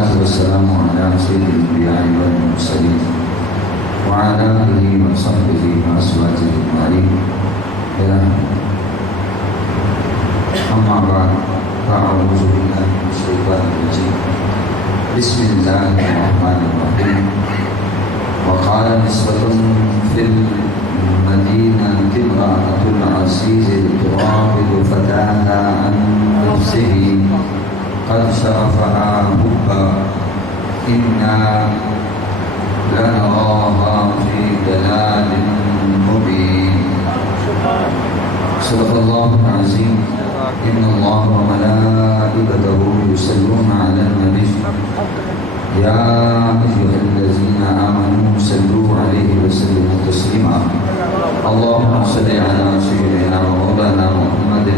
والصلاة والسلام على سيد الأنبياء والمرسلين وعلى آله وصحبه وأزواجه أجمعين أما بعد فأعوذ بالله من الشيطان الرجيم بسم الله الرحمن الرحيم وقال نسوة في المدينة امرأة العزيز تراود فتاها عن نفسه قد شغفها حبا إنا لنراها في ضلال مبين صدق الله العظيم إن الله وملائكته يصلون على النبي يا أيها الذين آمنوا صلوا عليه وسلموا تسليما اللهم صل على سيدنا ومولانا محمد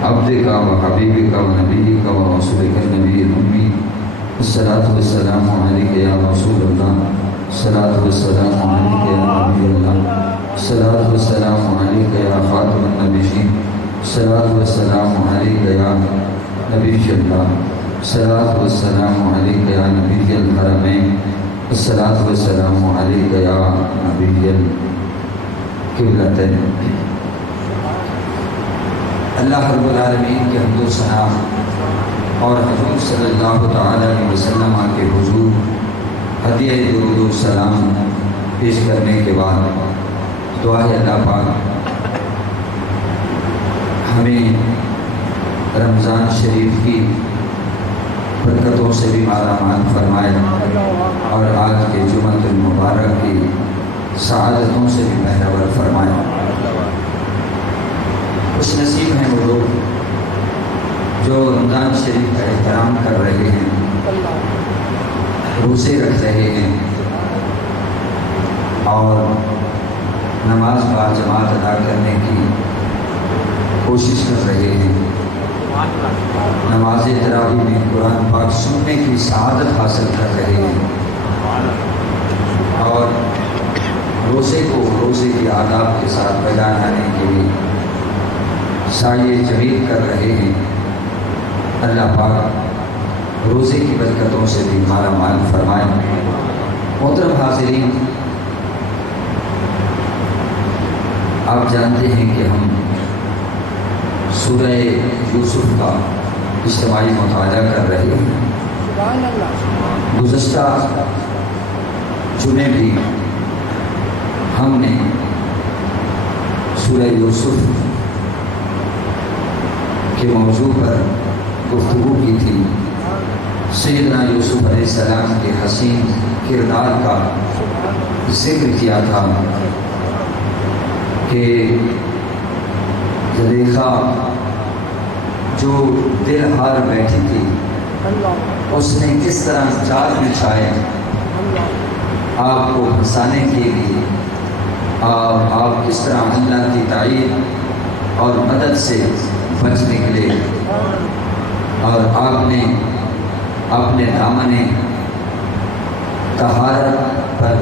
عبدك وحبيبك ونبيك ورسولك النبي الأمي الصلاة والسلام عليك يا رسول الله الصلاة والسلام عليك يا نبي الله الصلاة والسلام عليك يا خاتم النبيين الصلاة والسلام عليك يا نبي الله الصلاة والسلام عليك يا نبي الحرمين الصلاة والسلام عليك يا نبي القبلتين اللہ رب العالمین کے حمد و ثنا اور حضور صلی اللہ تعالی علیہ وسلم کے حضور ہدیہ درود و سلام پیش کرنے کے بعد دعا ہے اللہ پاک ہمیں رمضان شریف کی برکتوں سے بھی مالا مال فرمائے اور آج کے جمعۃ المبارک کی سعادتوں سے بھی بہرور فرمائے۔ خوش نصیب ہیں وہ لوگ جو رمضان شریف کا احترام کر رہے ہیں، روزے رکھ رہے ہیں اور نماز با جماعت ادا کرنے کی کوشش کر رہے ہیں، نماز تراویح میں قرآن پاک سننے کی سعادت حاصل کر رہے ہیں اور روزے کو روزے کے آداب کے ساتھ بجا لانے کے لیے سعی جمیل کر رہے ہیں۔ اللہ پاک روزے کی برکتوں سے بھی مالا مال فرمائے۔ محترم حاضرین، آپ جانتے ہیں کہ ہم سورہ یوسف کا اجتماعی مطالعہ کر رہے ہیں۔ گزشتہ جمعے بھی ہم نے سورہ یوسف کے موضوع پر گفتگو کی تھی۔ سیدنا یوسف علیہ السلام کے حسین کردار کا ذکر کیا تھا کہ زلیخا جو دل ہار بیٹھی تھی، اس نے کس طرح جال بچھائے آپ کو پھنسانے کے لیے، آپ کس طرح اللہ کی تائید اور مدد سے بچ نکلے اور آپ نے اپنے دامن طہارت پر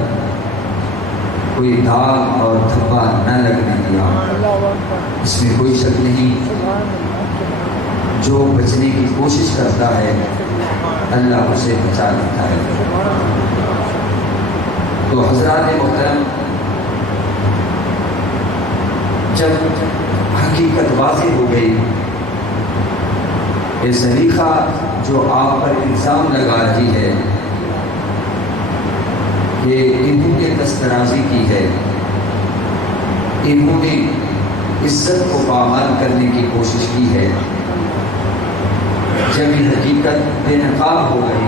کوئی داغ اور دھبا نہ لگنے دیا۔ اس میں کوئی شک نہیں، جو بچنے کی کوشش کرتا ہے اللہ اسے بچا لیتا ہے۔ تو حضرات محترم، جب حقیقت واضح ہو گئی کہ زلیخا جو آپ پر الزام لگا رہی ہے کہ انہوں نے دسترازی کی ہے، انہوں نے عزت کو پامال کرنے کی کوشش کی ہے، جب یہ حقیقت بے نقاب ہو گئی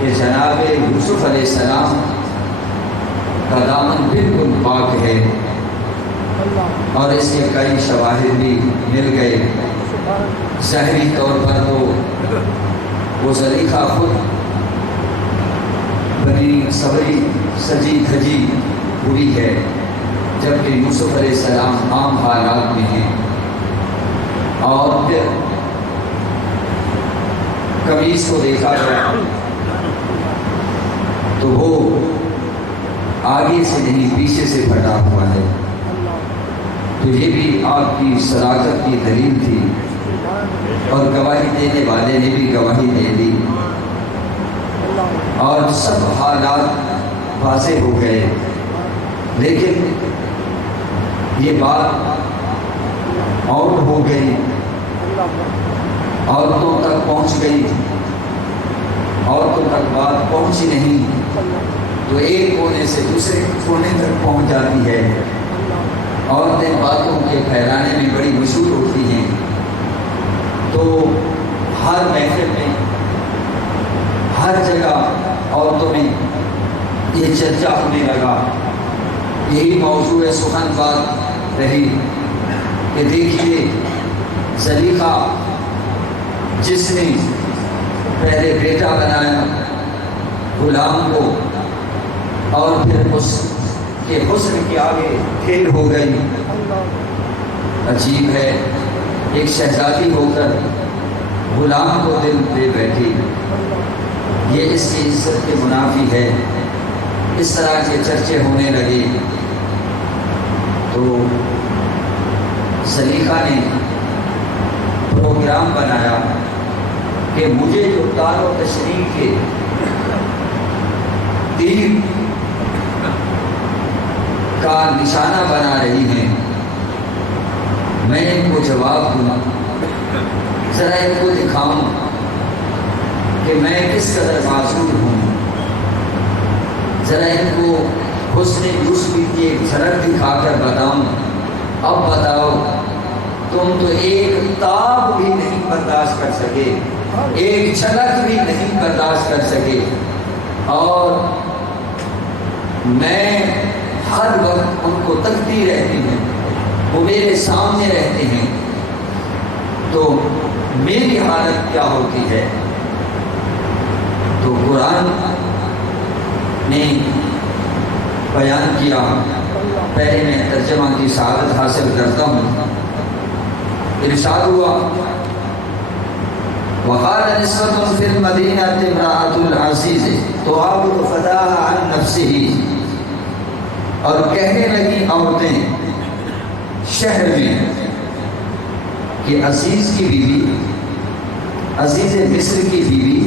کہ جناب یوسف علیہ السلام کا دامن بالکل پاک ہے اور اس کے کئی شواہد بھی مل گئے، ظاہری طور پر تو وہ زلیخا خود بنی صبری سجی دھجی ہوئی ہے، جبکہ یوسف علیہ السلام عام حالات میں ہیں۔ اور پھر قمیص کو دیکھا گیا تو وہ آگے سے نہیں پیچھے سے پھٹا ہوا ہے، تو یہ بھی آپ کی صداقت کی دلیل تھی اور گواہی دینے والے نے بھی گواہی دے دی اور سب حالات واضح ہو گئے، لیکن یہ بات آؤٹ ہو گئی، عورتوں تک پہنچ گئی، عورتوں تک بات پہنچی نہیں تو ایک کونے سے دوسرے کونے تک پہنچ جاتی ہے۔ عورتیں باتوں کے پھیلانے میں بڑی مشہور ہوتی ہیں، تو ہر محفل میں ہر جگہ عورتوں میں یہ چرچا ہونے لگا، یہی موضوع سخن بات رہی کہ دیکھیے زلیخا جس نے پہلے بیٹا بنایا غلام کو اور پھر اس کے حسن کے آگے پھیر ہو گئی۔ عجیب ہے، ایک شہزادی ہو کر غلام کو دل دے بیٹھی، یہ اس کی عزت کے منافی ہے۔ اس طرح کے چرچے ہونے لگے تو زلیخا نے پروگرام بنایا کہ مجھے جو تار و تشریح کے تیر کا نشانہ بنا رہی ہیں، میں ان کو جواب دوں، ذرا ان کو دکھاؤں کہ میں کس قدر معذور ہوں، ذرا ان کو حسن یوسفی کی ایک جھلک دکھا کر بتاؤں۔ اب بتاؤ، تم تو ایک تاب بھی نہیں برداشت کر سکے، ایک جھلک بھی نہیں برداشت کر سکے، اور میں ہر وقت ان کو تکتی رہتی ہوں، وہ میرے سامنے رہتے ہیں، تو میری حالت کیا ہوتی ہے؟ تو قرآن نے بیان کیا، پہلے میں ترجمہ کی سعادت حاصل کرتا ہوں۔ ارشاد ہوا، وقال نسوة في المدينة امرأة العزيز تراود فتاها عن نفسه، اور کہنے لگی عورتیں شہر میں کہ عزیز کی بیوی، عزیز مصر کی بیوی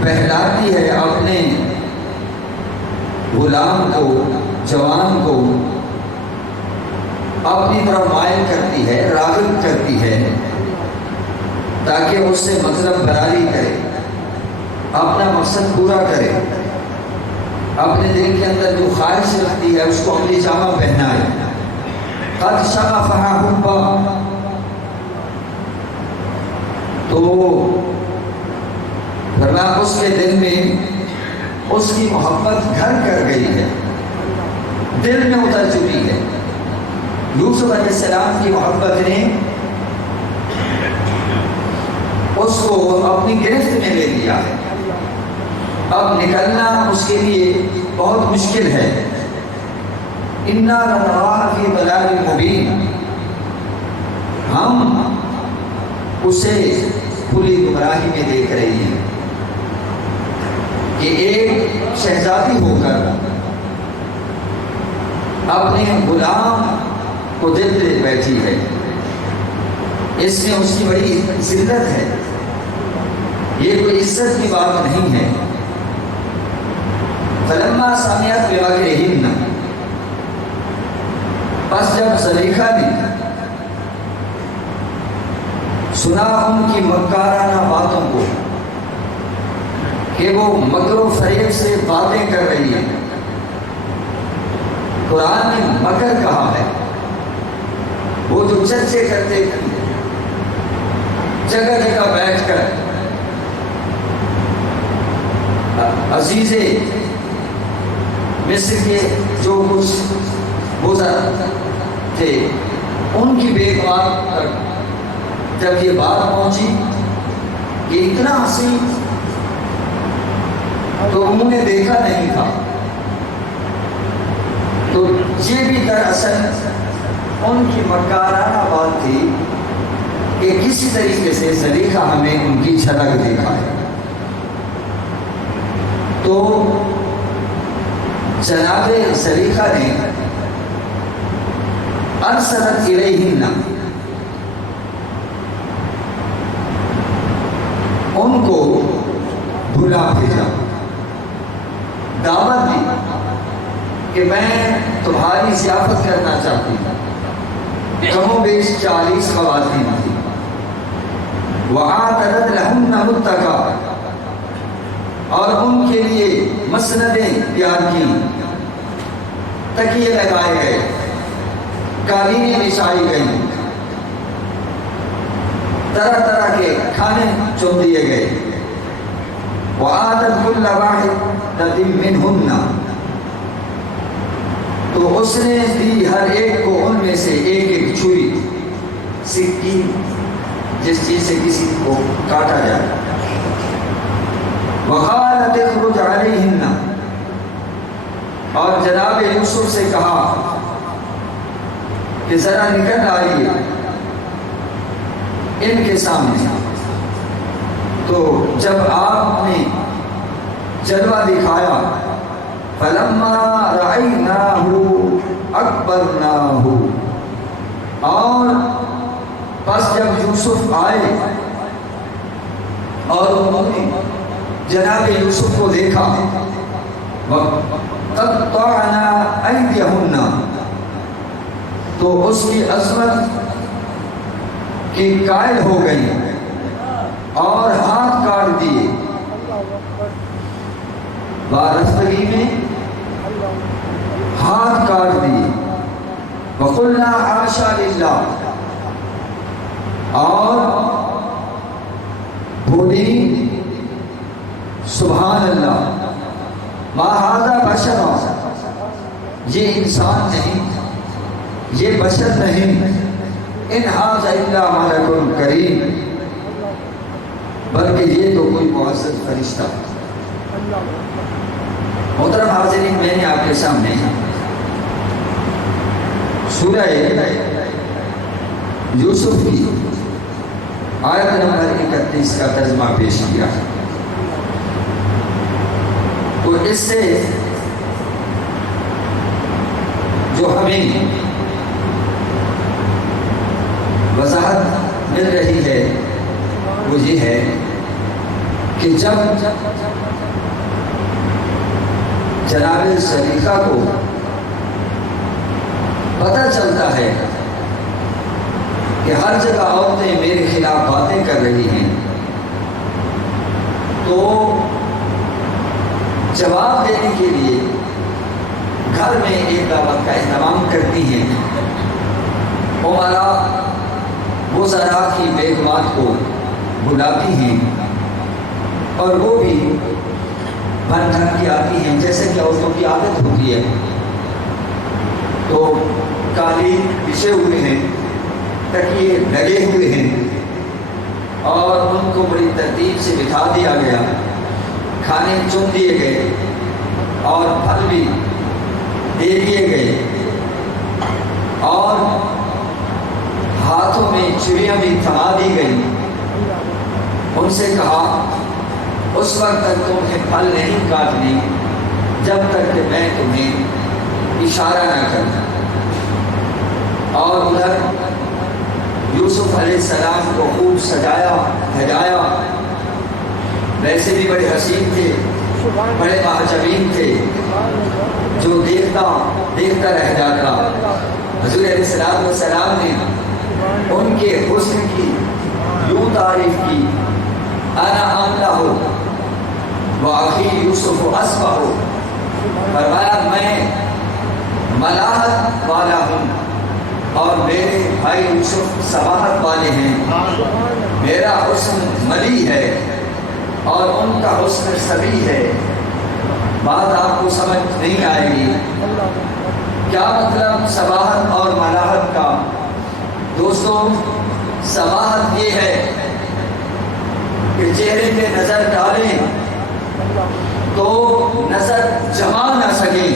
بہلاتی ہے اپنے غلام کو، جوان کو اپنی طرف مائل کرتی ہے، راغب کرتی ہے تاکہ اس سے مطلب براری کرے، اپنا مقصد پورا کرے، اپنے دل کے اندر جو خواہش رکھتی ہے اس کو عملی جامہ پہنائے۔ قد شغفها حبا، تو ورنہ اس کے دل میں اس کی محبت گھر کر گئی ہے، دل میں اتر چکی ہے۔ یوسف علیہ السلام کی محبت نے اس کو اپنی گرفت میں لے لیا ہے، اب نکلنا اس کے لیے بہت مشکل ہے۔ اِنَّا لَنَرَاهُ فِي ضَلَالٍ مُبِينٍ، ہم اسے کھلی گمراہی میں دیکھ رہی ہیں کہ ایک شہزادی ہو کر اپنے غلام کو دل دے بیٹھی ہے، اس میں اس کی بڑی ذلت ہے، یہ کوئی عزت کی بات نہیں ہے۔ فلما سمعت بمکرہن، بس جب زلیخا نے سنا ان کی مکارانہ باتوں کو کہ وہ مکر و فریب سے باتیں کر رہی ہیں، قرآن نے مکر کہا ہے، وہ جو چرچے کرتے تھے جگہ جگہ بیٹھ کر عزیز مصر کے جو کچھ گزر تھے ان کی بے بات پر جب یہ بات پہنچی کہ اتنا حسین تو انہوں نے دیکھا نہیں تھا، تو یہ بھی دراصل ان کی مکارانہ بات تھی کہ کسی طریقے سے زلیخا ہمیں ان کی جھلک دکھائے۔ تو جناب زلیخا نے ارسلت الیہن، ان کو بلا بھیجا، دعوت دی کہ میں تمہاری ضیافت کرنا چاہتی ہوں۔ کم و بیش 40 خواتین تھیں۔ وَأَعْتَدَتْ لَهُنَّ مُتَّكَأً، اور ان کے لیے مسندیں تیار کی، تکیے لگائے گئے، قالینیں بچھائی گئی، طرح طرح کے کھانے چن دیے گئے۔ وَآتَتْ كُلَّ وَاحِدَةٍ مِّنْهُنَّ، تو اس نے دی ہر ایک کو ان میں سے ایک ایک چھری، سکین جس چیز سے کسی کو کاٹا جائے۔ وَقَالَتِ اخْرُجْ عَلَيْهِنَّ، اور جناب یوسف سے کہا کہ ذرا نکل آئیے ان کے سامنے۔ تو جب آپ نے جلوہ دکھایا، فَلَمَّا رَأَيْنَاهُ أَكْبَرْنَاهُ، اور بس جب یوسف آئے اور انہوں نے جناب یوسف کو دیکھا، وَقَطَّعْنَا أَيْدِيَهُنَّ، تو اس کی عظمت کی قائل ہو گئی اور ہاتھ کاٹ دیے۔ بارفتگی میں ہاتھ کاٹ دیے۔ وَقُلْنَا حَاشَا لِلَّهِ، اور بولی سبحان اللہ، مَا هَذَا بَشَرٌ، یہ انسان نہیں، یہ بشر نہیں، اِنْ هَذَا إِلَّا مَلَكٌ كَرِيمٌ، بلکہ یہ تو کوئی معزز فرشتہ۔ محترم حاضرین، میں نے آپ کے سامنے سورہ یوسف کی آیت نمبر 31 کا ترجمہ پیش کیا، تو اس سے جو ہمیں وضاحت مل رہی ہے وہ یہ ہے کہ جب جناب زلیخا کو پتہ چلتا ہے کہ ہر جگہ عورتیں میرے خلاف باتیں کر رہی ہیں، تو جواب دینے کے لیے گھر میں ایک دعوت کا اہتمام کرتی ہیں۔ عمرا وزراء کی بیگمات کو بلاتی ہیں اور وہ بھی بن ٹھن کی آتی ہیں، جیسے کہ عورتوں کی عادت ہوتی ہے۔ تو قالین بچھے ہوئے ہیں، تکیے لگے ہوئے ہیں، اور ان کو بڑی ترتیب سے بٹھا دیا گیا، کھانے چن دیے گئے اور پھل بھی دے دیے گئے، اور ہاتھوں میں چھریاں بھی تھما دی گئی۔ ان سے کہا اس وقت تک تمہیں پھل نہیں کاٹنی جب تک کہ میں تمہیں اشارہ نہ کروں۔ اور ادھر یوسف علیہ السلام کو خوب سجایا دھجایا، ویسے بھی بڑے حسین تھے، بڑے معجبین تھے، جو دیکھتا رہ جاتا۔ حضور علیہ السلام نے ان کے حسن کی یوں تعریف کی، انا املہ واخی یوسف اصبح، فرمایا میں ملاحت والا ہوں اور میرے بھائی یوسف صباحت والے ہیں۔ میرا حسن ملی ہے اور ان کا حسن سبی ہے۔ بات آپ کو سمجھ نہیں آئے گی کیا مطلب صباحت اور ملاحت کا۔ دوستوں، صباحت یہ ہے کہ چہرے پہ نظر ڈالیں تو نظر جما نہ سکیں،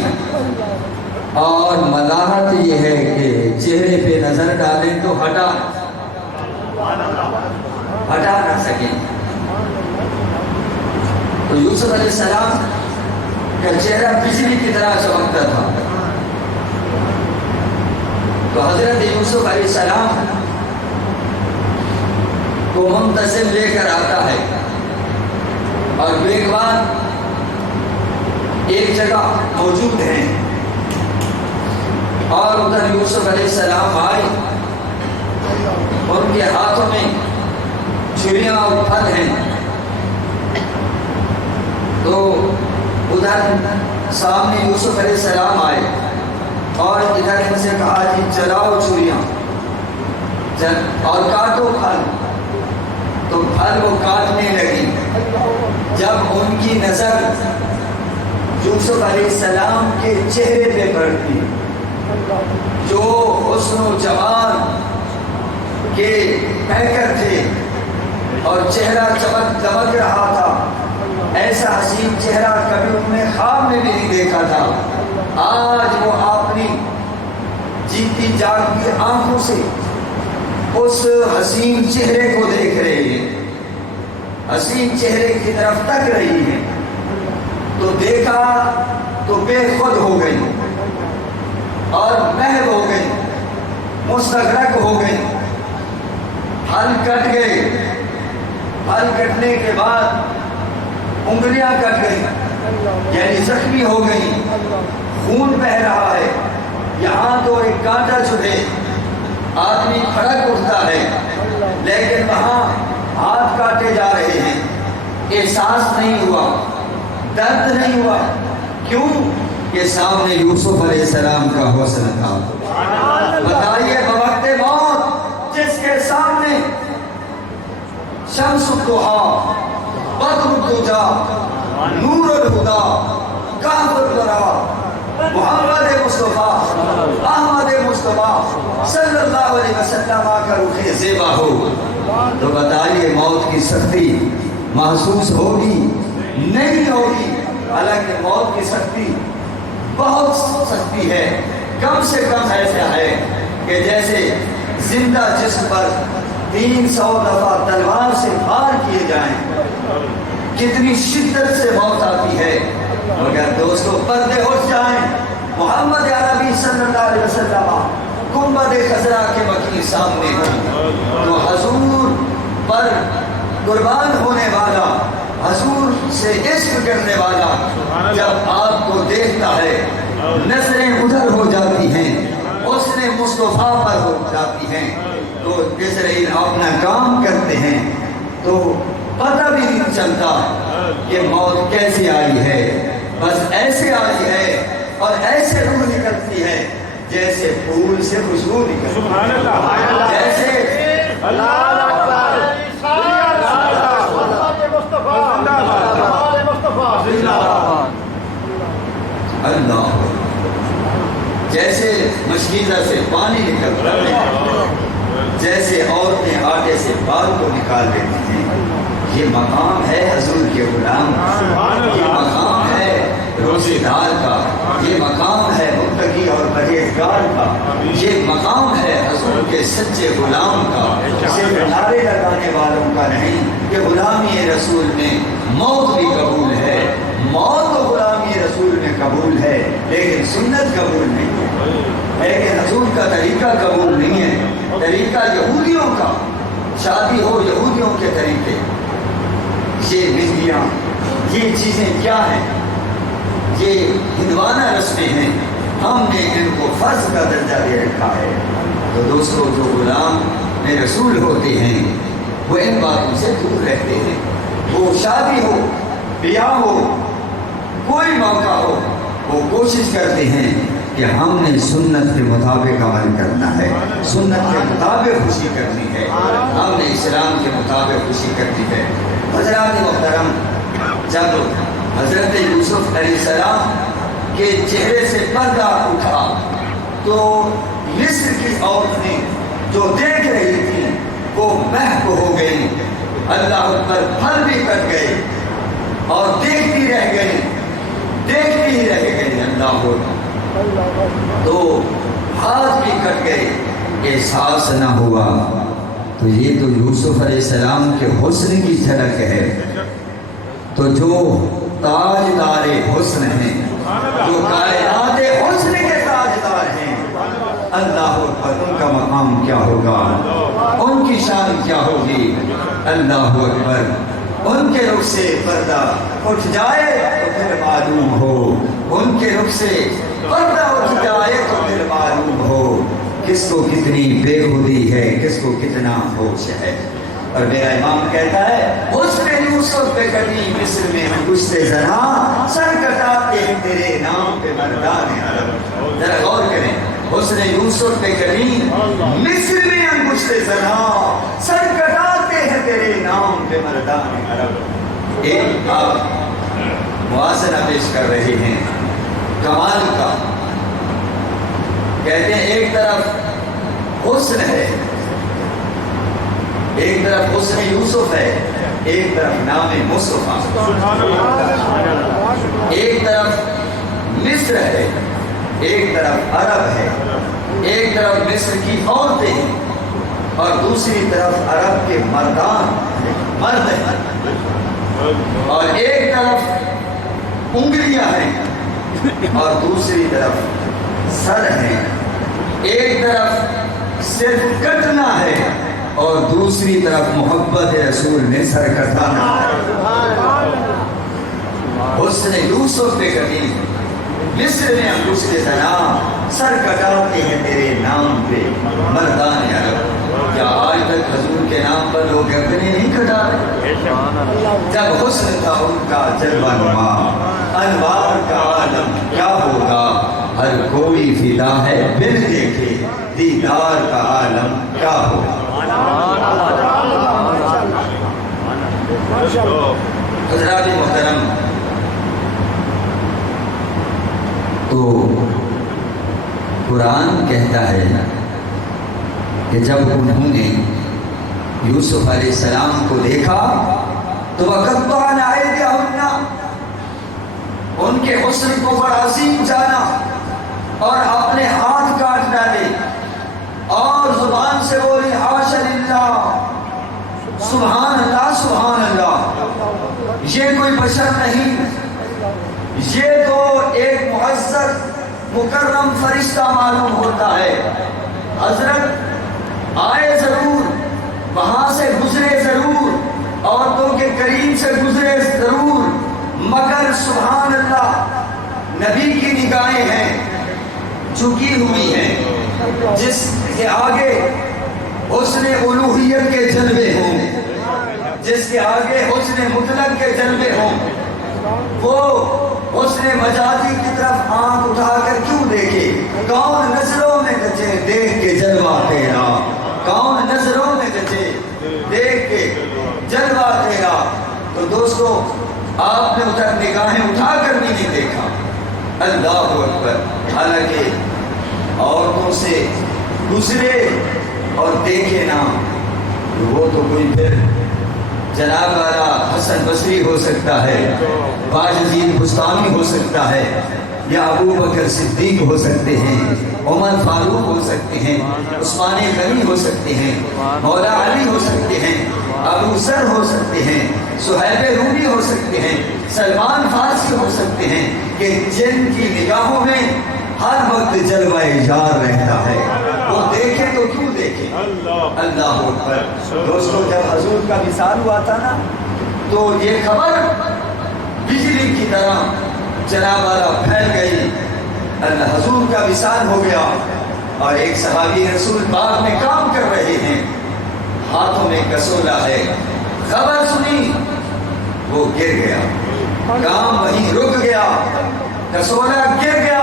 اور ملاحت یہ ہے کہ چہرے پہ نظر ڈالیں تو ہٹا نہ سکیں۔ تو یوسف علیہ السلام کا چہرہ بجلی کی طرح چمکتا تھا۔ تو حضرت یوسف علیہ السلام کو منتظر لے کر آتا ہے اور بیگوان ایک جگہ موجود ہیں اور ادھر یوسف علیہ السلام آئے، ان کے ہاتھوں میں چھریاں اور پھل ہیں، تو ادھر سامنے یوسف علیہ السلام آئے اور ادھر ان سے کہا کہ چلاؤ چھریاں اور کاٹو پھل، تو پھل وہ کاٹنے لگی۔ جب ان کی نظر یوسف علیہ السلام کے چہرے پہ پڑتی، جو حسن و جمال کے پیکر تھے اور چہرہ چمک دمک رہا تھا، ایسا حسین چہرہ کبھی انہوں نے خواب میں بھی نہیں دیکھا تھا۔ آج وہ اپنی جیتی جاگتی آنکھوں سے اس حسین چہرے کو دیکھ رہے ہیں، حسین چہرے کی طرف تک رہی ہیں، تو دیکھا تو بے خود ہو گئی اور محو ہو گئی، مستغرق ہو گئی۔ پھل کٹ گئے، پھل کٹنے کے بعد انگلیاں کٹ گئی، یعنی زخمی ہو گئی، خون بہ رہا ہے، یہاں تو ایک کانٹا چھٹے، آدمی کھڑک اٹھتا ہے، لیکن وہاں ہاتھ کاٹے جا رہے ہیں، احساس نہیں ہوا، درد نہیں ہوا، کیوں کہ سامنے یوسف علیہ السلام کا حسن تھا۔ بتائیے بوقت موت جس کے سامنے شمس الضحیٰ، بدر الدجا، نور الہدیٰ، کہف الورا، محمد مصطفیٰ، احمد مصطفیٰ صلی اللہ علیہ وسلم آ کر رخ زیبا ہو، تو بتائیے موت کی سختی محسوس ہوگی؟ نہیں ہوگی۔ حالانکہ موت کی سختی بہت سختی ہے، کم سے کم ایسا ہے کہ جیسے زندہ جسم پر 300 دفعہ تلوار سے وار کیے جائیں، کتنی شدت سے موت آتی ہے، مگر دوستو پردے اٹھ جائیں، محمد عربی صلی اللہ علیہ وسلم گنبد خضرا کے مکی سامنے ہوں، تو حضور پر قربان ہونے والا، حضور سے عشق کرنے والا جب آپ کو دیکھتا ہے، نظریں ادھر ہو جاتی ہیں، اس نے مصطفیٰ پر ہو جاتی ہیں، تو اسرائیل اپنا کام کرتے ہیں، تو پتہ بھی نہیں چلتا کہ موت کیسے آئی ہے، بس ایسے آئی ہے اور ایسے روح نکلتی ہے جیسے پھول سے خوشبو نکلتی ہے، جیسے اللہ، جیسے مشکیزہ سے پانی نکلتا ہے، جیسے عورتیں آٹے سے بال کو نکال لیتی ہیں، یہ مقام ہے حضور کے غلام، یہ مقام ہے روزے دار کا، یہ مقام ہے متقی اور پرہیزگار کا، یہ مقام ہے حضور کے سچے غلام کا، صرف نعرے لگانے والوں کا نہیں کہ غلامی رسول میں موت بھی قبول ہے، موت و غلامی رسول میں قبول ہے، لیکن سنت قبول نہیں ہے، لیکن حضور کا طریقہ قبول نہیں ہے، طریقہ یہودیوں کا، شادی ہو یہودیوں کے طریقے، یہ مہندیاں، یہ چیزیں کیا ہیں؟ یہ ہندوانہ رسمیں ہیں، ہم نے ان کو فرض کا درجہ دے رکھا ہے۔ تو دوستو جو غلام میں رسول ہوتے ہیں وہ ان باتوں سے دور رہتے ہیں، وہ شادی ہو، بیاہ ہو، کوئی موقع ہو، وہ کوشش کرتے ہیں کہ ہم نے سنت کے مطابق عمل کرنا ہے، سنت کے مطابق خوشی کرنی ہے، ہم نے اسلام کے مطابق خوشی کرنی ہے۔ حضرات محترم، جب حضرت یوسف علیہ السلام کے چہرے سے پردہ اٹھا تو مصر کی عورتیں جو دیکھ رہی تھی وہ محو ہو گئی، اللہ پر پھل بھی کٹ گئے اور دیکھتی رہ گئی، دیکھتی ہی رہ گئی، اللہ ہو تو ہاتھ بھی کٹ گئے، احساس نہ ہوا۔ تو یہ تو یوسف علیہ السلام کے حسن کی جھلک ہے، تو جو تاجدار حسن ہیں، جو کائنات حسن کے تاجدار ہیں، اللہ اکبر، ان کا مقام کیا ہوگا، ان کی شان کیا ہوگی، اللہ اکبر۔ ان کے رخ سے پردہ اٹھ جائے تو پھر معلوم ہو، ان کے رخ سے پردہ اٹھ جائے تو پھر معلوم ہو کس کو کتنی بے خودی ہے، کس کو کتنا ہوش ہے۔ اور میرا امام کہتا ہے حسن یوسف پہ کٹی مصر میں انگشت زنا، سر کٹاتے ہیں تیرے نام پہ مردان عرب۔ ذرا غور کریں، حسن یوسف پہ کٹی مصر میں انگشت زنا، سر کٹاتے ہیں تیرے نام پہ مردان عرب۔ ایک آپ موازنہ پیش کر رہے ہیں کمال کا، کہتے ہیں ایک طرف حسن ہے، ایک طرف حسن یوسف ہے، ایک طرف نام مصطفیٰ، ایک طرف مصر ہے، ایک طرف عرب ہے، ایک طرف مصر کی عورتیں ہیں اور دوسری طرف عرب کے مردان مرد ہیں، اور ایک طرف انگلیاں ہیں اور دوسری طرف سر ہیں، ایک طرف صرف کٹنا ہے اور دوسری طرف محبت رسول میں سر کٹانا ہے۔ حسن یوسف پہ کٹی مصر میں انگشت زنا، سر کٹاتے ہیں تیرے نام پہ مردان عرب۔ کیا آج تک حضور کے نام پر لوگ اپنے نہیں کٹا رہے؟ جب حسن تھا ان کا جلوہ نما، انوار کا عالم کیا ہوگا، ہر کوئی فدا ہے بن دیکھے دیدار کا عالم کیا ہوگا۔ حضرات محترم، تو قرآن کہتا ہے کہ جب انہوں نے یوسف علیہ السلام کو دیکھا تو وَقَطَّعْنَ أَيْدِيَهُنَّ، ان کے حسن کو بڑا عظیم جانا اور اپنے ہاتھ کاٹ ڈالے اور زبان سے بولی حاشا للہ، سبحان اللہ سبحان اللہ، یہ کوئی بشر نہیں، یہ تو ایک معزز مکرم فرشتہ معلوم ہوتا ہے۔ حضرت آئے ضرور، وہاں سے گزرے ضرور، عورتوں کے قریب سے گزرے ضرور، مگر سبحان اللہ نبی کی نگاہیں ہیں جھکی ہوئی ہیں، جس کے آگے حسن الوہیت کے جلوے ہوں، جس کے آگے حسن مطلق کے جلوے ہوں، وہ حسن مجازی کی طرف آنکھ اٹھا کر کیوں دیکھے؟ کون نظروں میں گچے دیکھ کے جلوہ تیرا، کون نظروں میں گچے دیکھ کے جلوہ تیرا۔ تو دوستو آپ نے ادھر نگاہیں اٹھا کر بھی نہیں دیکھا، اللہ اکبر، حالانکہ عورتوں سے گزرے اور دیکھے نا، وہ تو کوئی پھر جناب والا حسن بصری ہو سکتا ہے، باجزید بستانی ہو سکتا ہے، یا ابو بکر صدیق ہو سکتے ہیں، عمر فاروق ہو سکتے ہیں، عثمان غنی ہو سکتے ہیں، مولا علی ہو سکتے ہیں، ابو ذر ہو سکتے ہیں، صہیب رومی ہو سکتے ہیں، سلمان فارسی ہو سکتے ہیں، کہ جن کی نگاہوں میں ہر وقت جلوہ یار رہتا ہے، وہ دیکھے تو کیوں دیکھے؟ اللہ اکبر۔ دوستو جب حضور کا وصال ہوا تھا نا، تو یہ خبر بجلی کی طرح جناب والا پھیل گئی، اللہ حضور کا وصال ہو گیا، اور ایک صحابی رسول باغ میں کام کر رہے ہیں، ہاتھوں میں کسولا ہے، خبر سنی وہ گر گیا، کام وہیں رک گیا، کسولا گر گیا،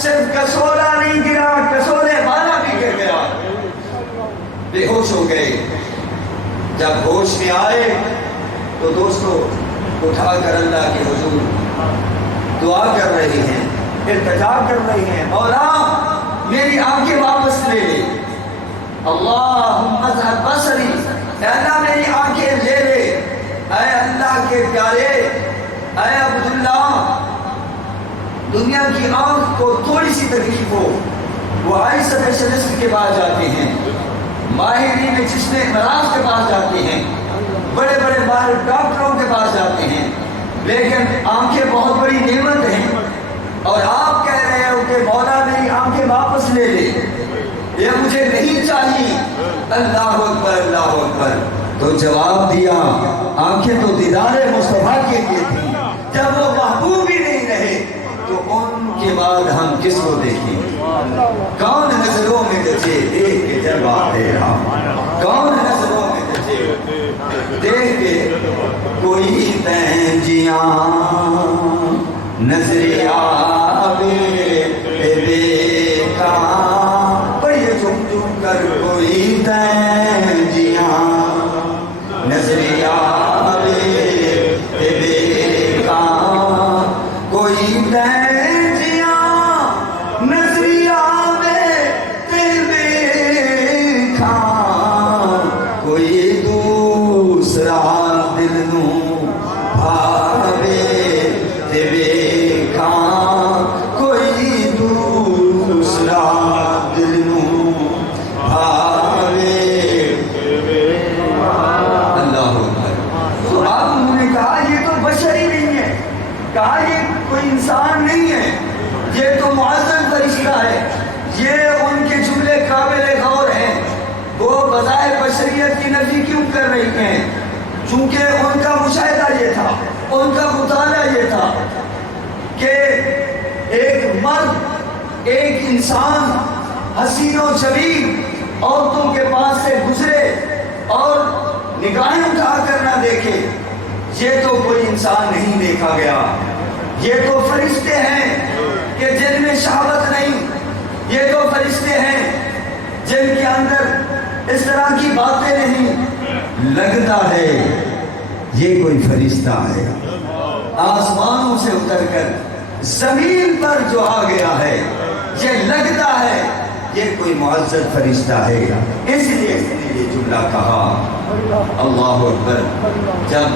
صرف کسولا نہیں گرا، کسولے والا بھی گر گیا، بے ہوش ہو گئے۔ جب ہوش میں آئے تو دوستو اٹھا کر اللہ کے حضور دعا کر رہے ہیں، التجا کر رہے ہیں، مولا میری آنکھیں واپس لے لے، اللہم اذہب بصری، اے اللہ میری آنکھیں لے لے، اے اللہ کے پیارے، اے عبداللہ، دنیا کی آنکھ کو تھوڑی سی تکلیف ہو وہ آئی اسپیشلسٹ کے پاس جاتے ہیں، ماہرین چشم امراض کے پاس جاتے ہیں، بڑے بڑے ماہر ڈاکٹروں کے پاس جاتے ہیں، لیکن آنکھیں بہت بڑی نعمت ہیں، اور آپ کہہ رہے ہو کہ مولا میری آنکھیں واپس لے لے، یہ مجھے نہیں چاہیے۔ اللہ اکبر اللہ اکبر۔ تو جواب دیا آنکھیں تو دیدار مصطفیٰ کے لیے تھی، جب وہ محبوب ہی نہیں رہے تو ان کے بعد ہم کس کو دیکھیں؟ کون نظروں میں تجھے دیکھ کے جلوہ دے رہا، کون نظروں میں تجھے دیکھ کے کوئی پینجیاں نظر آوے بے کام، پڑھئے جھم جھم کر کوئی پینجیاں نظر آوے بے کام، کوئی پینجیاں نظر آوے بے کام، کوئی دوسرا دل نوں بھاوے بے کام، کوئی دوسرا دل نوں بھاوے۔ اللہ اکبر۔ تو آپ انہوں نے کہا یہ تو بشر ہی نہیں ہے، کہا یہ کوئی انسان نہیں ہے، یہ تو معزز فرشتہ ہے، یہ ان کے جملے قابل غور ہیں، وہ بظاہر بشریت کی نفی کیوں کر رہی ہیں؟ چونکہ ان کا مشاہدہ یہ تھا، ان کا مطالعہ یہ تھا کہ ایک مرد، ایک انسان حسین و جمیل عورتوں کے پاس سے گزرے اور نگاہیں اٹھا کر نہ دیکھے، یہ تو کوئی انسان نہیں دیکھا گیا، یہ تو فرشتے ہیں کہ جن میں شہوت نہیں، یہ تو فرشتے ہیں جن کے اندر اس طرح کی باتیں نہیں۔ لگتا ہے یہ کوئی فرشتہ ہے، آسمانوں سے اتر کر زمین پر جو آ گیا ہے، یہ لگتا ہے یہ کوئی معزز فرشتہ ہے، اس لیے اس نے یہ جملہ کہا۔ اللہ اکبر۔ جب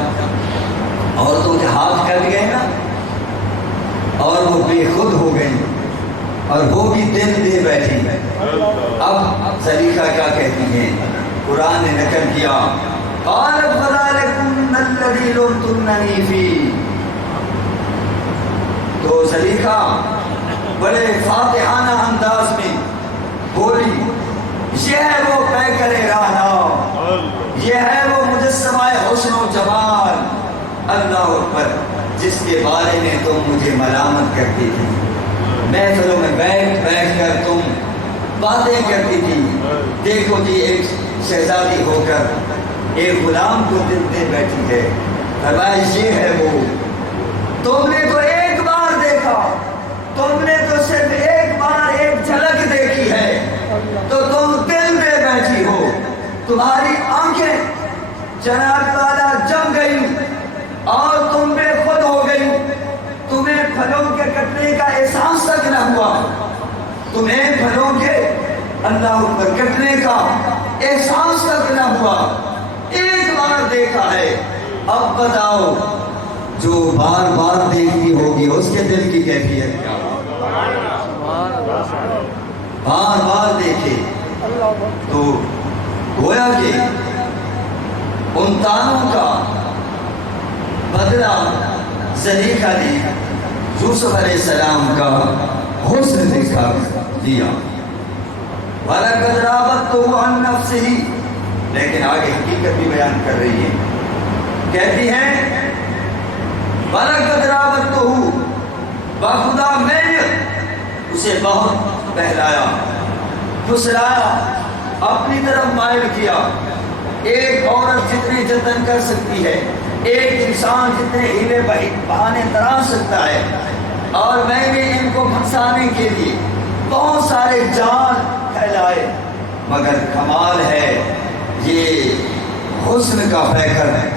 عورتوں کے ہاتھ کٹ گئے نا اور وہ بے خود ہو گئی اور وہ بھی دل دے بیٹھی، اب زلیخا کیا کہتی ہیں؟ قرآن نے نقل کیا، قالت فذلکن الذی لمتننی فیہ، تو زلیخا بڑے فاتحانہ انداز میں بولی، یہ ہے وہ پیکر راہنما، یہ ہے وہ مجسمہ حسن و جمال، اللہ اکبر، جس کے بارے میں تم مجھے ملامت کرتی تھی، محفلوں میں بیٹھ بیٹھ کر تم باتیں کرتی تھی، دیکھو جی ایک شہزادی ہو کر ایک غلام کو دل دے بیٹھی ہے، فرمایا یہ ہے وہ، تم نے تو ایک بار دیکھا، تم نے تو صرف ایک بار ایک جھلک دیکھی ہے، تو تم دل دے بیٹھی ہو، تمہاری آنکھیں جناب والا جم گئی اور تم بے خود ہو گئی، تمہیں پھلوں کے کٹنے کا احساس تک نہ ہوا، تمہیں پھلوں کے اللہ پر کٹنے کا احساس تک نہ ہوا، ایک بار دیکھا ہے، اب بتاؤ جو بار بار دیکھتی ہوگی اس کے دل کی کیفیت کیا؟ بار بار دیکھے تو گویا کہ ان تانوں کا بدلہ زلیخا نے یوسف علیہ السلام کا حسن دکھا دیا، وَلَقَدْ رَاوَدتُّهُ عَن نَفْسِهِ، لیکن آگے حقیقت بھی بیان کر رہی ہے، کہتی ہیں وَلَقَدْ رَاوَدتُّهُ، بخدا میں نے اسے بہت بہلایا، پھسلایا، اپنی طرف مائل کیا، ایک عورت جتنے جتن کر سکتی ہے، ایک انسان جتنے ہیلے بہانے تراش سکتا ہے، اور میں نے ان کو پھنسانے کے لیے بہت سارے جال پھیلائے، مگر کمال ہے یہ حسن کا پیکر ہے،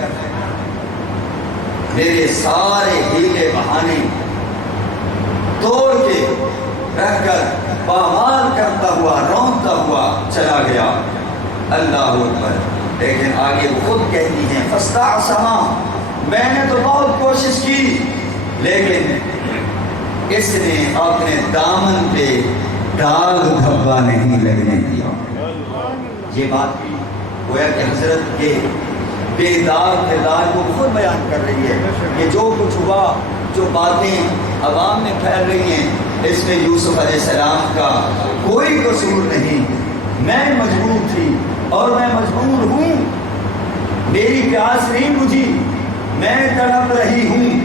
میرے سارے ہیلے بہانے توڑ کے رکھ کر پامال کرتا ہوا رونتا ہوا چلا گیا، اللہ اکبر۔ لیکن آگے وہ خود کہتی ہیں فاستعصما، میں نے تو بہت کوشش کی لیکن اس نے اپنے دامن پہ داغ دھبا نہیں لگنے دیا۔ یہ بات بھی گویا کہ حضرت کے بے داغ کردار کو خود بیان کر رہی ہے کہ جو کچھ ہوا، جو باتیں عوام میں پھیل رہی ہیں، اس میں یوسف علیہ السلام کا کوئی قصور نہیں، میں مجبور تھی اور میں مجبور ہوں میری پیاس نہیں بجھی، میں تڑپ رہی ہوں.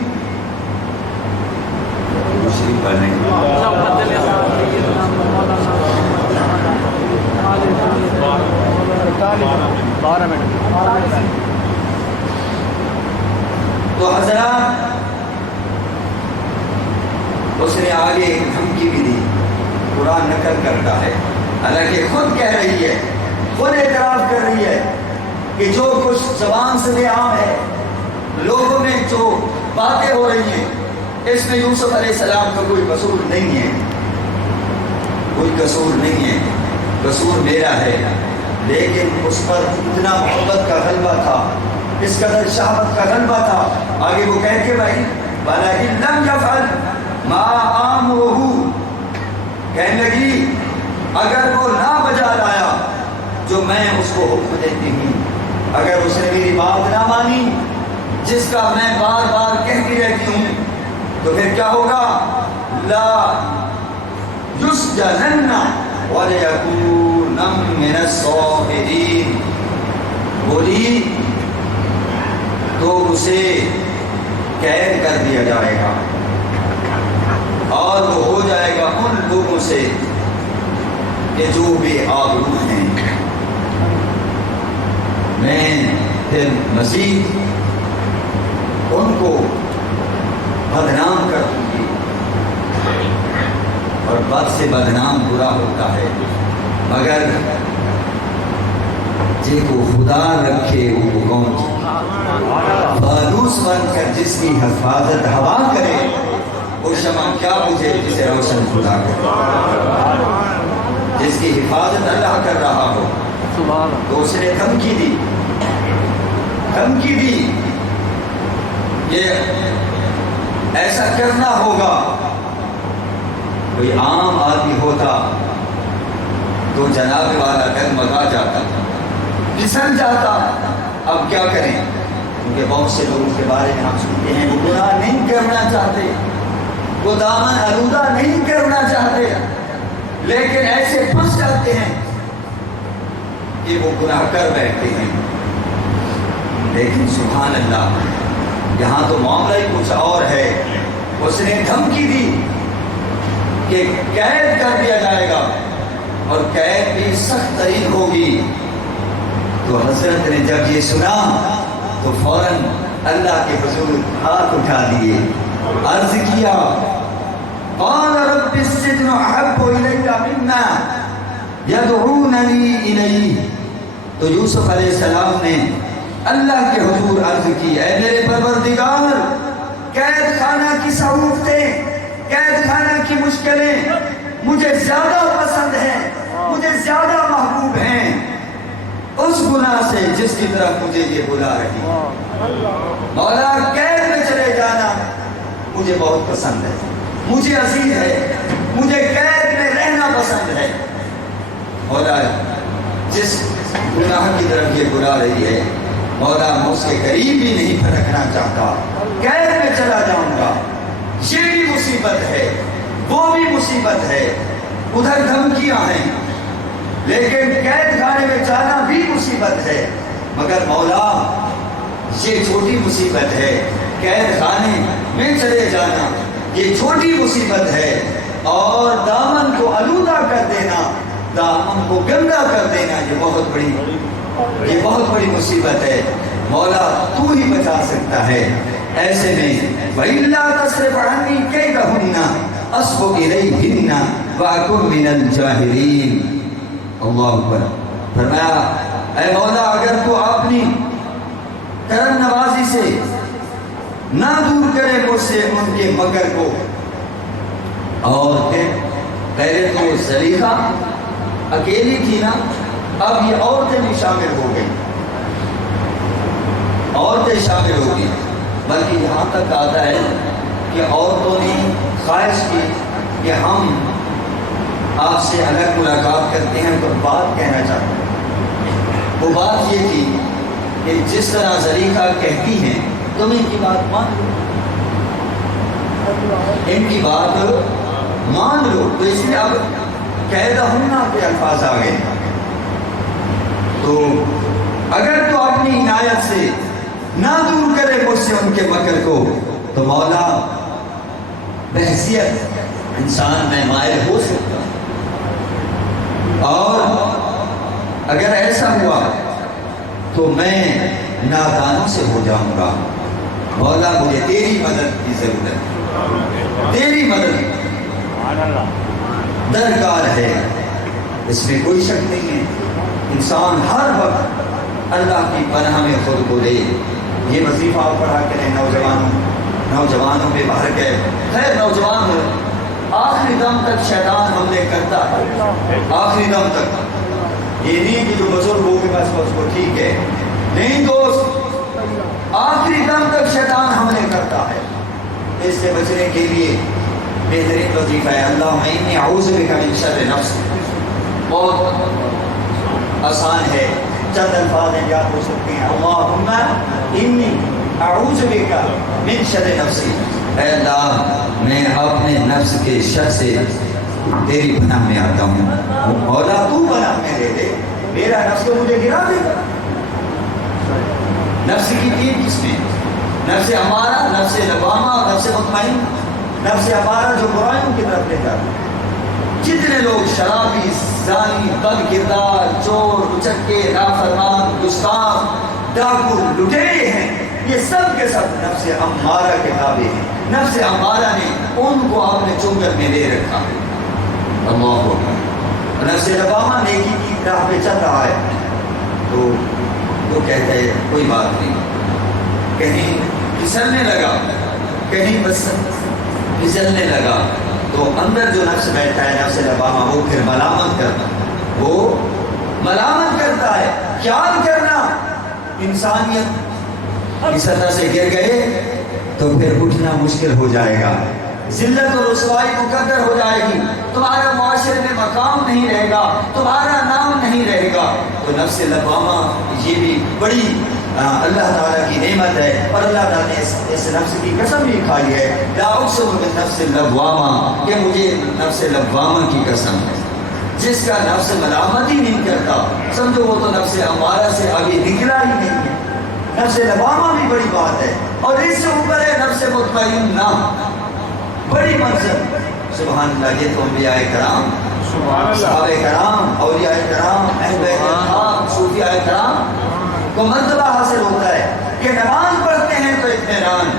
دوسری پڑھیں. تو حضرات اس نے آگے ایک دھمکی بھی دی. قرآن نقل کرتا ہے، حالانکہ خود کہہ رہی ہے، خود اعتراف کر رہی ہے کہ جو کچھ زبان سے بے عام ہے، لوگوں میں جو باتیں ہو رہی ہیں، اس میں یوسف علیہ السلام کا کوئی قصور نہیں ہے، کوئی قصور نہیں ہے، قصور میرا ہے. لیکن اس پر اتنا محبت کا غلبہ تھا، اس قدر شہوت کا غلبہ تھا. آگے وہ کہہ کے بھائی وَلَئِن لَّمْ يَفْعَلْ مَا آمُرُهُ، کہنے لگی اگر وہ نہ بجا لایا جو میں اس کو حکم دیتی ہوں، اگر اس نے میری بات نہ مانی جس کا میں بار بار کہتی رہتی ہوں، تو پھر کیا ہوگا؟ لا یسجنن ولیکون من الصاغرین، بولی تو اسے قید کر دیا جائے گا اور وہ ہو جائے گا ان لوگوں سے کہ جو بے آبرو ہیں. میں پھر مزید ان کو بدنام کر دوں گی، اور بد سے بدنام برا ہوتا ہے، مگر جے کو خدا رکھے وہ کون؟ فانوس بن کر جس کی حفاظت ہوا کرے وہ شمع کیا بجھے جسے روشن خدا کرے. جس کی حفاظت اللہ کر رہا ہو. تو اس نے دھمکی دی، دھمکی دی یہ ایسا کرنا ہوگا. کوئی عام آدمی ہوتا تو جناب والا ڈگمگا جاتا، پھسل جاتا. اب کیا کریں؟ کیونکہ بہت سے لوگوں کے بارے میں ہم سنتے ہیں وہ گناہ نہیں کرنا چاہتے، وہ دامن آلودہ نہیں کرنا چاہتے، لیکن ایسے پھنس جاتے ہیں کہ وہ گناہ کر بیٹھتے ہیں. لیکن سبحان اللہ، یہاں تو معاملہ ہی کچھ اور ہے. اس نے دھمکی دی کہ قید کر دیا جائے گا اور قید بھی سخت ترین ہوگی. تو حضرت نے جب یہ سنا تو فوراً اللہ کے حضور ہاتھ اٹھا دیے، عرض کیا قال رب السجن احب الی مما یدعوننی الیہ. تو یوسف علیہ السلام نے اللہ کے حضور عرض کی، اے میرے پروردگار، قید خانہ کی سہولتیں، قید خانہ کی مشکلیں مجھے زیادہ پسند ہیں، مجھے زیادہ محبوب ہیں اس گناہ سے جس کی طرف مجھے یہ بلا رہی ہے. مولا قید میں چلے جانا مجھے بہت پسند ہے، مجھے عزیز ہے، مجھے قید میں رہنا پسند ہے. مولا جس گناہ کی طرف یہ بلا رہی ہے، مولا میں اس کے قریب بھی نہیں پھٹکنا چاہتا، قید میں چلا جاؤں گا. یہ بھی مصیبت ہے، وہ بھی مصیبت ہے، ادھر دھمکیاں ہیں، لیکن قید خانے میں جانا بھی مصیبت ہے. مگر مولا یہ چھوٹی مصیبت ہے، قید خانے میں چلے جانا یہ چھوٹی مصیبت ہے، اور دامن کو آلودہ کر دینا، دامن کو گندا کر دینا یہ بہت بڑی مصیبت ہے. مولا تو ہی بچا سکتا ہے. ایسے میں وَإِلَّا تَصْرِفْ عَنِّي كَيْدَهُنَّ أَصْبُ إِلَيْهِنَّ وَأَكُن مِّنَ الْجَاهِلِينَ. اللہ اکبر. فرمایا اے مولا اگر تو اپنی کرم نوازی سے نہ دور کرے مجھ سے ان کے مکر کو. اور پھر پہلے تو زلیخا اکیلی تھی نا، اب یہ عورتیں بھی شامل ہو گئی، عورتیں شامل ہو گئی. بلکہ یہاں تک آتا ہے کہ عورتوں نے خواہش کی کہ ہم آپ سے الگ ملاقات کرتے ہیں تو بات کہنا چاہتے ہیں. وہ بات یہ تھی کہ جس طرح زلیخا کہتی ہیں تم ان کی بات مان لو، ان کی بات مان لو. تو اس لیے اب قیدہن کے الفاظ آ گئے. تو اگر تو اپنی عنایت سے نہ دور کرے مجھ سے ان کے مکر کو تو مولا بحیثیت انسان میں مائل ہو سکتا ہوں، اور اگر ایسا ہوا تو میں نادانوں سے ہو جاؤں گا۔ مولا مجھے تیری مدد کی ضرورت ہے، تیری مدد درکار ہے، اس میں کوئی شک نہیں ہے۔ انسان ہر وقت اللہ کی پناہ میں خود کو لے۔ یہ وظیفہ پڑھا کریں نوجوانوں پہ باہر گئے، خیر نوجوان ہو، آخری دم تک شیطان حملے کرتا ہے، آخری دم تک۔ یہ نہیں کہ جو بزرگ ہو کے بس اس کو ٹھیک ہے، نہیں دوست، آخری دم تک شیطان حملے کرتا ہے۔ اس سے بچنے کے لیے بہترین وظیفہ ہے اللہم انی اعوذ بک من شر نفسی۔ بہت آسان ہے، چند الفاظ ہیں یاد ہو سکتے ہیں، اللہم انی اعوذ بک من شر نفسی۔ اے اللہ میں اپنے نفس کے شر سے تیری پناہ میں آتا ہوں، مولا تو پناہ میں دے دے، میرا نفس تو مجھے گرا دے گا۔ نفس کی تین قسمیں، نفس امارہ، نفس لوامہ، نفس مطمئن۔ نفس امارہ جو برائیوں کی طرف لے جاتا ہے۔ جتنے لوگ شرابی، زانی، بد کردار، چور، اچکے، نافرمان، گستاخ، ڈاکو، لٹیرے ہیں، یہ سب کے سب نفس امارہ کے تابع ہیں۔ نفس امارہ نے ان کو اپنے چنگل میں لے رکھا ہے۔ اللہ اکبر۔ نفس لوامہ نیکی کی راہ پہ چل رہا ہے تو وہ کہتا ہے کوئی بات نہیں، کہیں پھسلنے لگا، کہیں بس پھسلنے لگا تو اندر جو نفس بیٹھا ہے نفس لوامہ، وہ پھر ملامت کرتا ہے، وہ ملامت کرتا ہے۔ خیال کرنا انسانیت کی سطح سے گر گئے تو پھر اٹھنا مشکل ہو جائے گا، ذلت اور رسوائی مقدر ہو جائے گی، تمہارا معاشرے میں مقام نہیں رہے گا، تمہارا نام نہیں رہے گا۔ تو نفس لوامہ یہ بھی بڑی اللہ تعالیٰ کی نعمت ہے، اور اللہ تعالیٰ نے اس نفس کی قسم بھی کھائی ہے، لا اقسم بالنفس اللوامہ، کہ مجھے نفس لوامہ کی قسم ہے۔ جس کا نفس ملامت ہی نہیں کرتا سمجھو وہ تو نفس امارہ سے آگے نکلا ہی نہیں ہے۔ نفس لوامہ بھی بڑی بات ہے، اور اس سے اوپر ہے نفس مطمئنہ، بڑی منزل۔ سبحان اللہ۔ یہ تو انبیاء کرام، صحابہ کرام، اولیاء کرام، اہل بیت کرام، صوفیاء کرام کو مرتبہ حاصل ہوتا ہے کہ نماز پڑھتے ہیں تو اطمینان،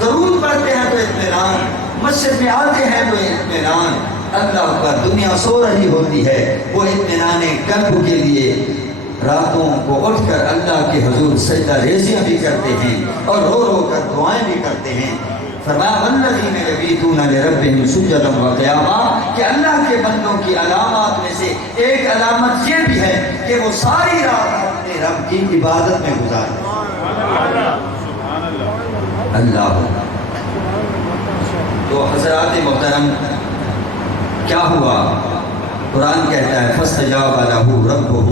درود پڑھتے ہیں تو اطمینان، مسجد میں آتے ہیں تو اطمینان، اللہ پر دنیا سو رہی ہوتی ہے، وہ اطمینان قلب کے لیے راتوں کو اٹھ کر اللہ کے حضور سجدہ ریزیاں بھی کرتے ہیں اور رو رو کر دعائیں بھی کرتے ہیں۔ فرمایا والذین یبیتون لربہم سجدا وقیاما، کہ اللہ کے بندوں کی علامات میں سے ایک علامت یہ بھی ہے کہ وہ ساری رات اپنے رب کی عبادت میں گزارتے ہیں۔ اللہ تو حضرات محترم کیا ہوا؟ قرآن کہتا ہے فاستجاب لہ ربہ،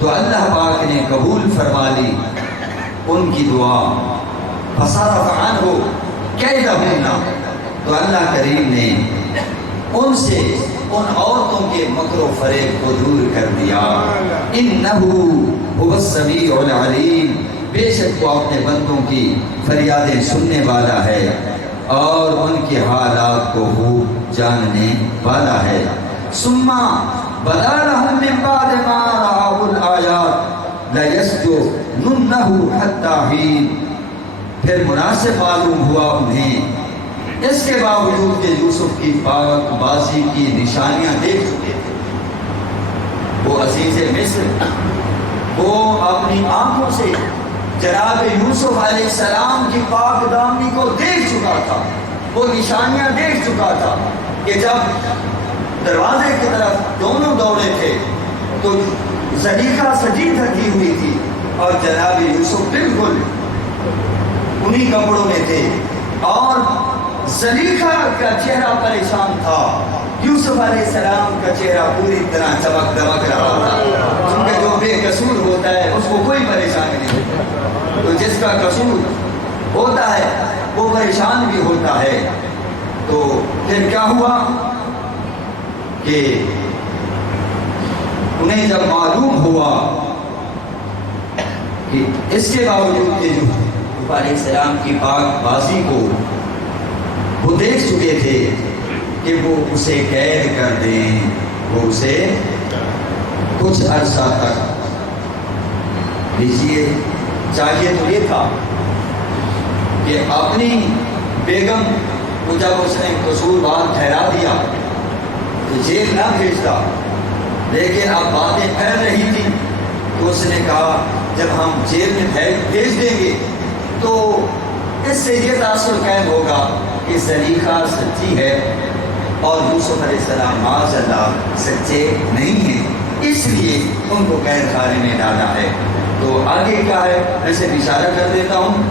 تو اللہ پاک نے قبول فرما لی ان کی دعا، فصرف عنہ کیدہن، تو اللہ کریم نے ان سے ان عورتوں کے مکر و فریب کو دور کر دیا۔ انہ هو السمیع العلیم، بے شک وہ اپنے بندوں کی فریادیں سننے والا ہے اور ان کے حالات کو خوب جاننے والا ہے۔ ثم بدا لهم من بعد ما رأوا الآیات لیسجننہ حتی حین، پھر مناسب معلوم ہوا انہیں اس کے باوجود کہ یوسف کی پاک بازی کی نشانیاں دیکھ چکے تھے، وہ عزیز مصر، وہ اپنی آنکھوں سے جناب یوسف علیہ السلام کی پاک دامنی کو دیکھ چکا تھا، وہ نشانیاں دیکھ چکا تھا کہ جب دروازے کی طرف دونوں دوڑے تھے تو زلیخا سجی تھکی ہوئی تھی اور جناب یوسف بالکل انہی کپڑوں میں تھے، اور زلیخا کا چہرہ پریشان تھا، یوسف علیہ السلام کا چہرہ پوری طرح چمک دمک رہا تھا، کیونکہ جو بے قصور ہوتا ہے اس کو کوئی پریشانی نہیں ہوتا، تو جس کا قصور ہوتا ہے وہ پریشان بھی ہوتا ہے۔ تو پھر کیا ہوا کہ انہیں جب معلوم ہوا کہ اس کے باوجود کہ یوسف علیہ السلام کی پاک بازی کو وہ دیکھ چکے تھے کہ وہ اسے قید کر دیں، وہ اسے کچھ عرصہ تک لیجیے۔ چاہیے تو یہ تھا کہ اپنی بیگم کو جب اس نے قصوروار ٹھہرا دیا تو جیل نہ بھیجتا، لیکن اب باتیں پھیل رہی تھیں تو اس نے کہا جب ہم جیل میں بھیج دیں گے تو اس سے یہ تاثر قائم ہوگا کہ زلیخا سچی ہے اور یوسف علیہ السلام معاذ اللہ سچے نہیں ہیں، اس لیے ان کو قید خانے میں ڈالا ہے۔ تو آگے کیا ہے میں سے اشارہ کر دیتا ہوں۔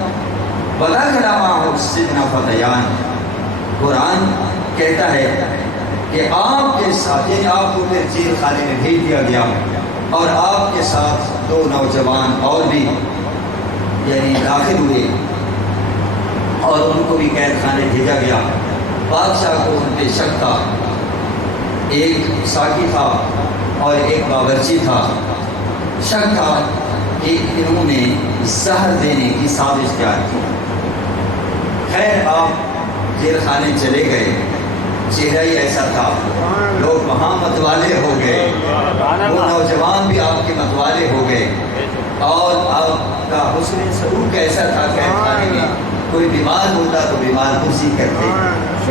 وَدَخَلَ مَعَهُ السِّجْنَ فَتَيَانِ، قرآن کہتا ہے کہ آپ کے ساتھ، یعنی آپ کو پھر جیل خانے میں بھیج دیا گیا اور آپ کے ساتھ دو نوجوان اور بھی یعنی داخل ہوئے اور ان کو بھی قید خانے بھیجا گیا۔ بادشاہ کو ان پہ شک تھا، ایک ساقی تھا اور ایک باورچی تھا، شک تھا کہ انہوں نے زہر دینے کی سازش تیار کی۔ خیر آپ جیل خانے چلے گئے، چہرہ ہی ایسا تھا، لوگ وہاں متوالے ہو گئے، وہ نوجوان بھی آپ کے متوالے ہو گئے، اور آپ کا حسن سلوک ایسا تھا قید خانے میں، کوئی بیمار ہوتا تو بیمار پرسی کرتے،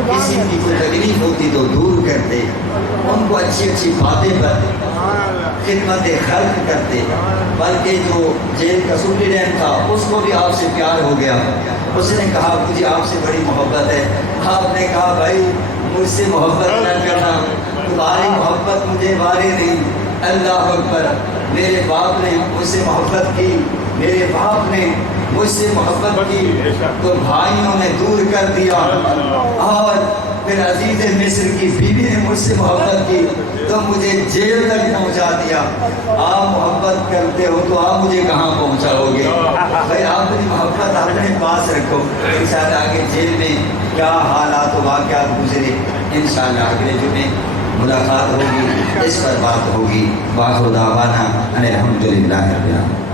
کسی کی کوئی تکلیف ہوتی تو دور کرتے، ان کو اچھی اچھی باتیں کرتے، خدمت خلق کرتے، بلکہ جو جیل کا سپرڈینٹ تھا اس کو بھی آپ سے پیار ہو گیا۔ اس نے کہا مجھے آپ سے بڑی محبت ہے۔ آپ نے کہا بھائی مجھ سے محبت نہ کرنا، تمہاری محبت مجھے واری نہیں۔ اللہ اکبر، میرے باپ نے مجھ سے محبت کی، میرے باپ نے مجھ سے محبت کی تو بھائیوں نے دور کر دیا، اور پھر عزیز مصر کی بیوی نے مجھ سے محبت کی تو مجھے جیل تک پہنچا دیا۔ آپ محبت کرتے ہو تو آپ مجھے کہاں پہنچاؤ گے؟ بھائی آپ اپنی محبت اپنے پاس رکھو، شاید آگے جیل میں کیا حالات و واقعات گزرے، انشاءاللہ اگلے جمعے ملاقات ہوگی، اس پر بات ہوگی۔ وآخر دعوانا ان الحمدللہ رب العالمین۔